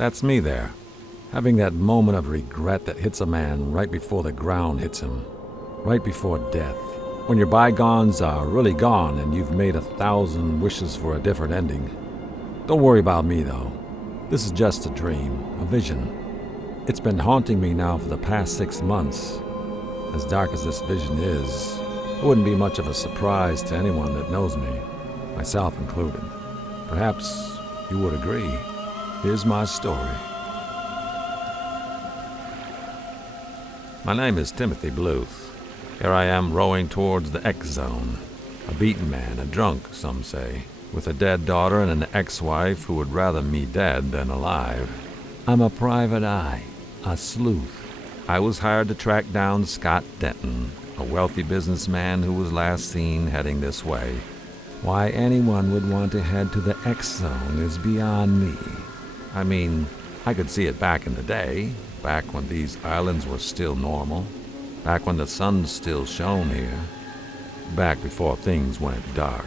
That's me there, having that moment of regret that hits a man right before the ground hits him, right before death, when your bygones are really gone and you've made 1,000 wishes for a different ending. Don't worry about me, though. This is just a dream, a vision. It's been haunting me now for the past 6 months. As dark as this vision is, it wouldn't be much of a surprise to anyone that knows me, myself included. Perhaps you would agree. Here's my story. My name is Timothy Bluth. Here I am rowing towards the X-Zone. A beaten man, a drunk, some say, with a dead daughter and an ex-wife who would rather me dead than alive. I'm a private eye, a sleuth. I was hired to track down Scott Denton, a wealthy businessman who was last seen heading this way. Why anyone would want to head to the X-Zone is beyond me. I mean, I could see it back in the day, back when these islands were still normal, back when the sun still shone here, back before things went dark.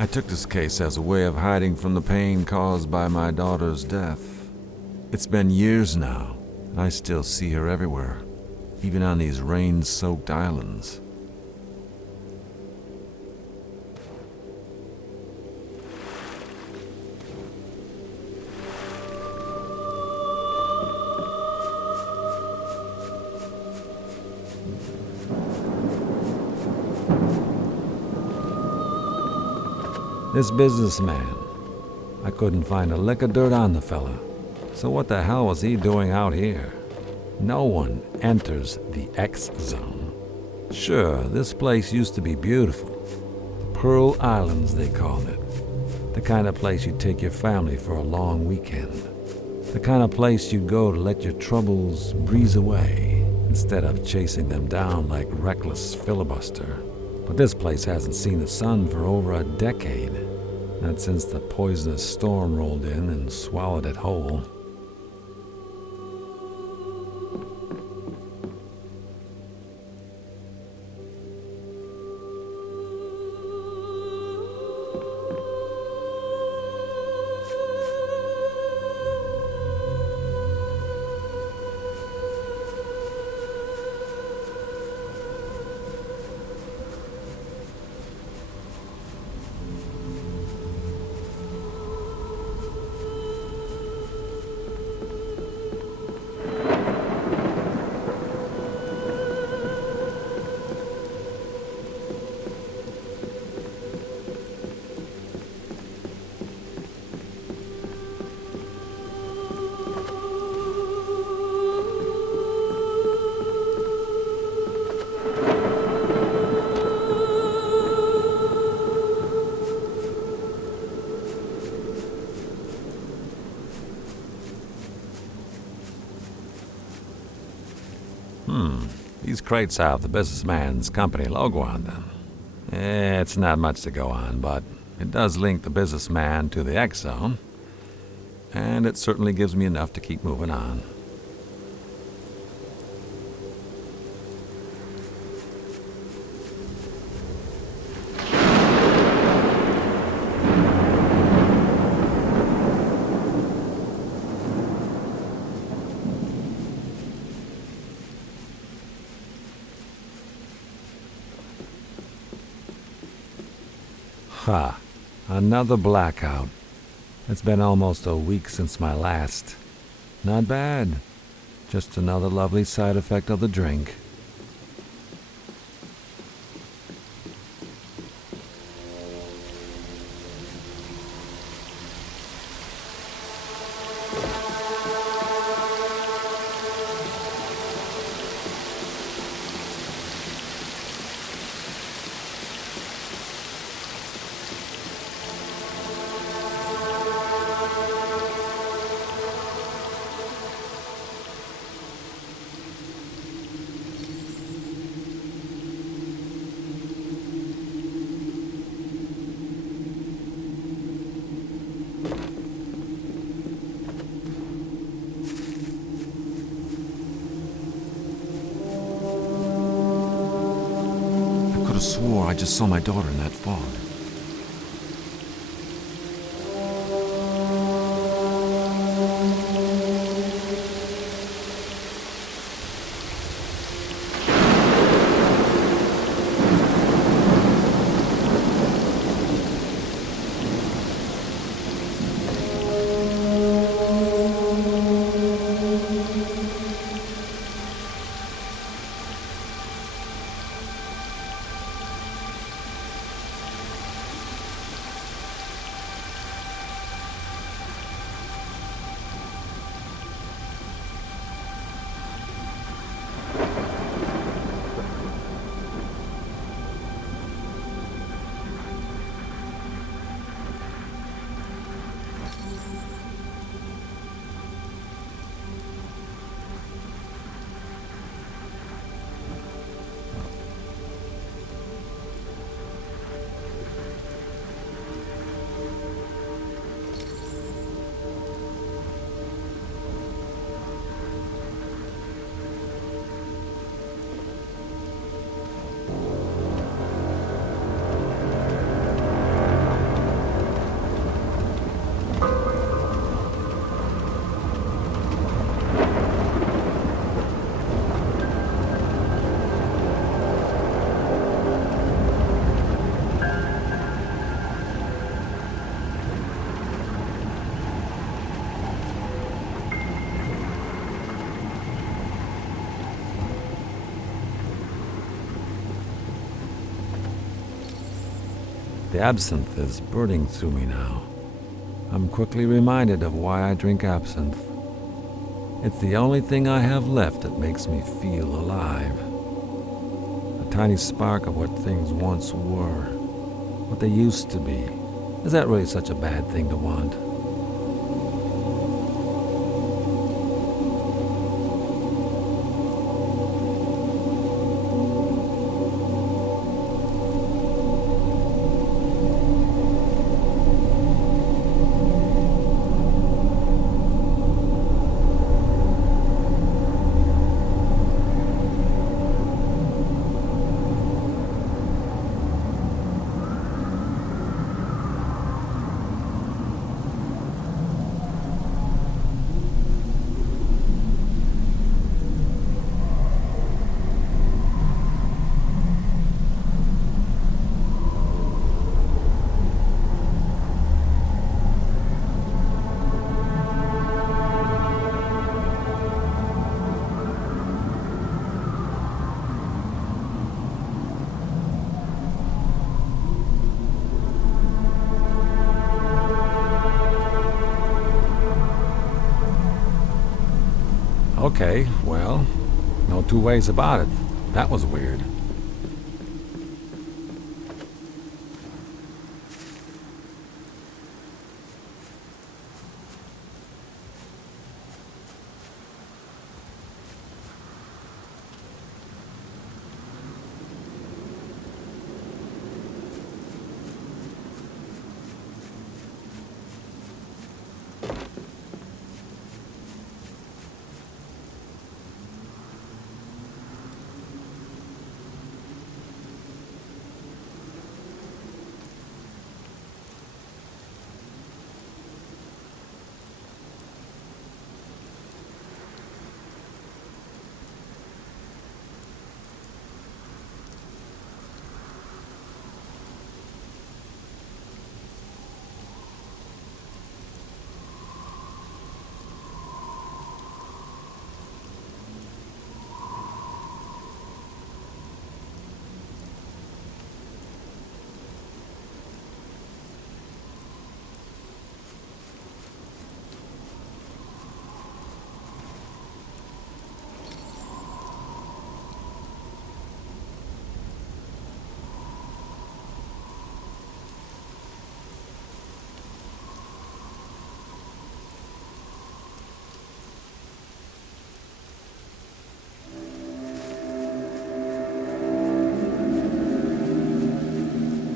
I took this case as a way of hiding from the pain caused by my daughter's death. It's been years now, and I still see her everywhere, even on these rain-soaked islands. This businessman. I couldn't find a lick of dirt on the fella. So what the hell was he doing out here? No one enters the X Zone. Sure, this place used to be beautiful. Pearl Islands, they called it. The kind of place you'd take your family for a long weekend. The kind of place you'd go to let your troubles breeze away instead of chasing them down like reckless filibuster. But this place hasn't seen the sun for over a decade. Not since the poisonous storm rolled in and swallowed it whole. These crates have the businessman's company logo on them. It's not much to go on, but it does link the businessman to the X Zone, and it certainly gives me enough to keep moving on. Ha, another blackout. It's been almost a week since my last. Not bad. Just another lovely side effect of the drink. I swore I just saw my daughter in that fog. The absinthe is burning through me now. I'm quickly reminded of why I drink absinthe. It's the only thing I have left that makes me feel alive. A tiny spark of what things once were, what they used to be. Is that really such a bad thing to want? Okay, well, no two ways about it. That was weird.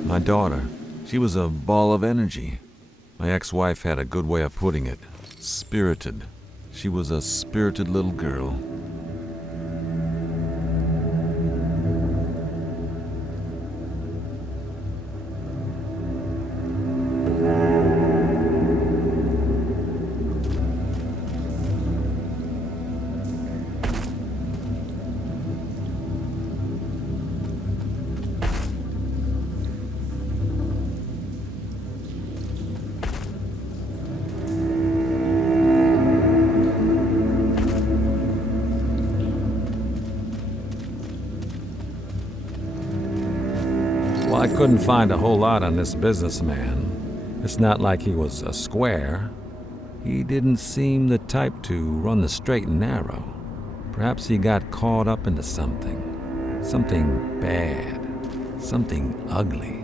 My daughter, she was a ball of energy. My ex-wife had a good way of putting it. Spirited. She was a spirited little girl. Well, I couldn't find a whole lot on this businessman. It's not like he was a square. He didn't seem the type to run the straight and narrow. Perhaps he got caught up into something. Something bad. Something ugly.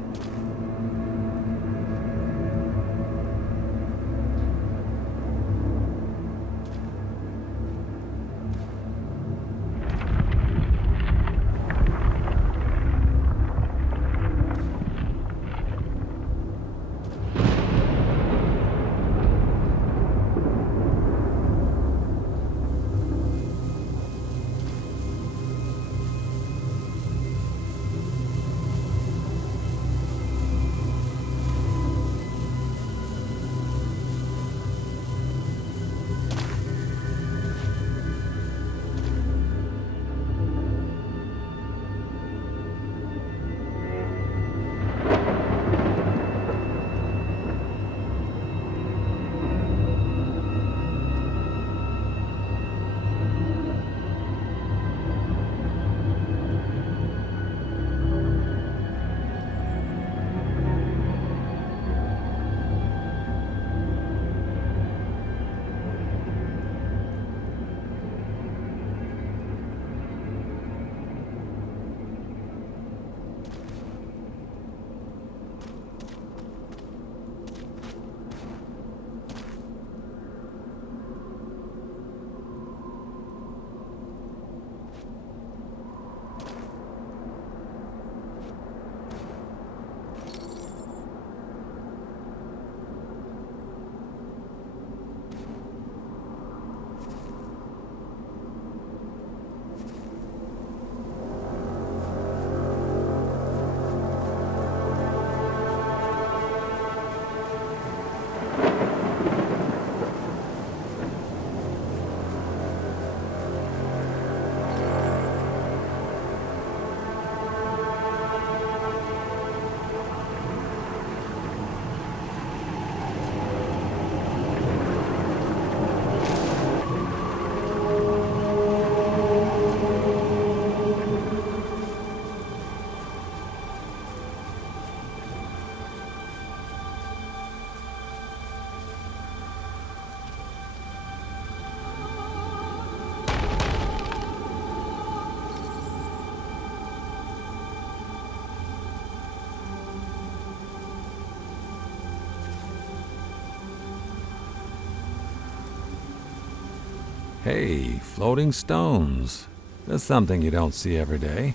Hey, floating stones. That's something you don't see every day.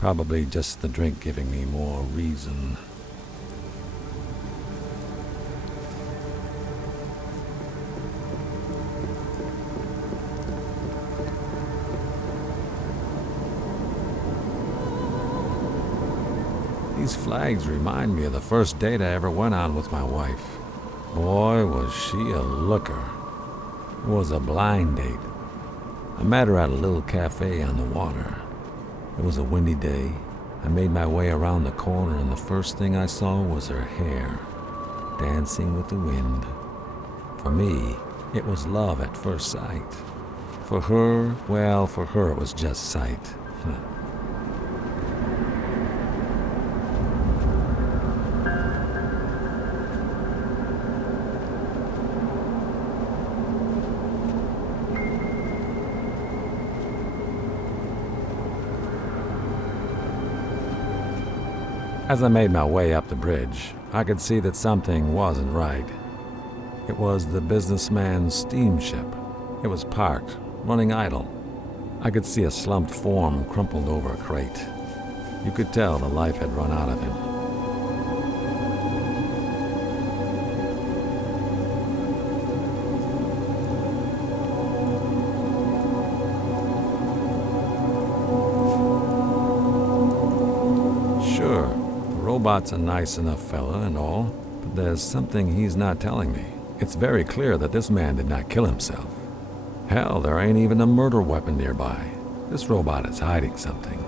Probably just the drink giving me more reason. These flags remind me of the first date I ever went on with my wife. Boy, was she a looker. It was a blind date. I met her at a little cafe on the water. It was a windy day. I made my way around the corner, and the first thing I saw was her hair, dancing with the wind. For me, it was love at first sight. For her, well, for her it was just sight. As I made my way up the bridge, I could see that something wasn't right. It was the businessman's steamship. It was parked, running idle. I could see a slumped form crumpled over a crate. You could tell the life had run out of him. Sure, the robot's a nice enough fella and all, but there's something he's not telling me. It's very clear that this man did not kill himself. Hell, there ain't even a murder weapon nearby. This robot is hiding something.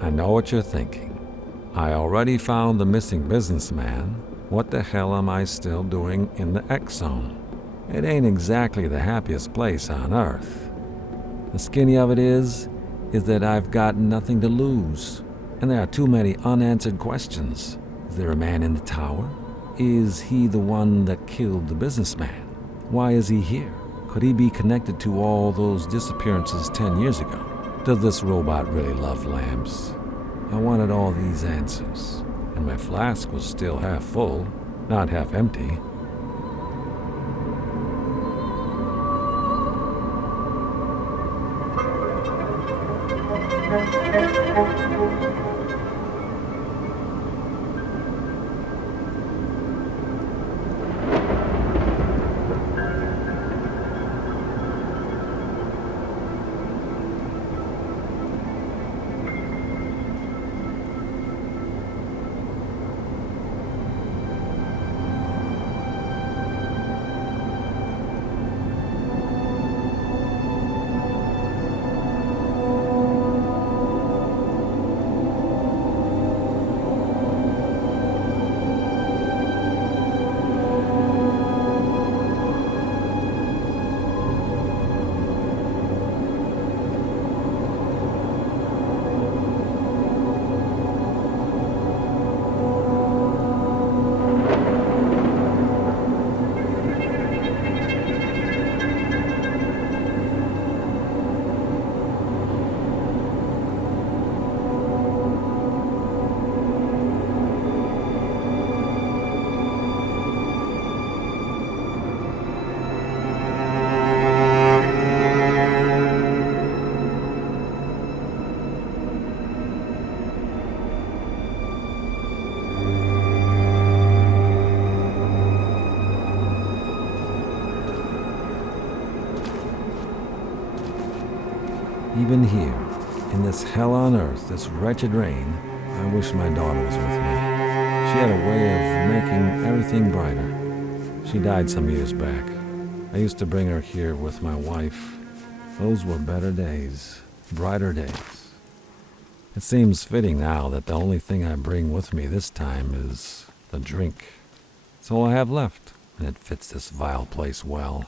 I know what you're thinking. I already found the missing businessman. What the hell am I still doing in the X Zone? It ain't exactly the happiest place on Earth. The skinny of it is that I've got nothing to lose. And there are too many unanswered questions. Is there a man in the tower? Is he the one that killed the businessman? Why is he here? Could he be connected to all those disappearances 10 years ago? Does this robot really love lamps? I wanted all these answers, and my flask was still half full, not half empty. Even here, in this hell on earth, this wretched rain, I wish my daughter was with me. She had a way of making everything brighter. She died some years back. I used to bring her here with my wife. Those were better days, brighter days. It seems fitting now that the only thing I bring with me this time is the drink. It's all I have left, and it fits this vile place well.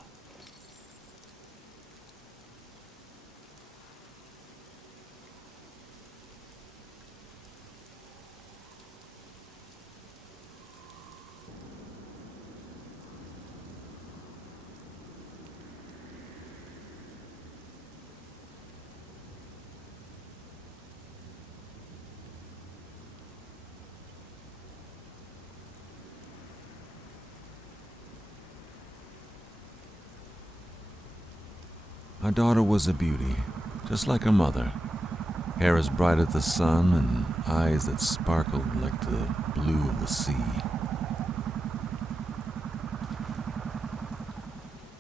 Our daughter was a beauty, just like her mother. Hair as bright as the sun and eyes that sparkled like the blue of the sea.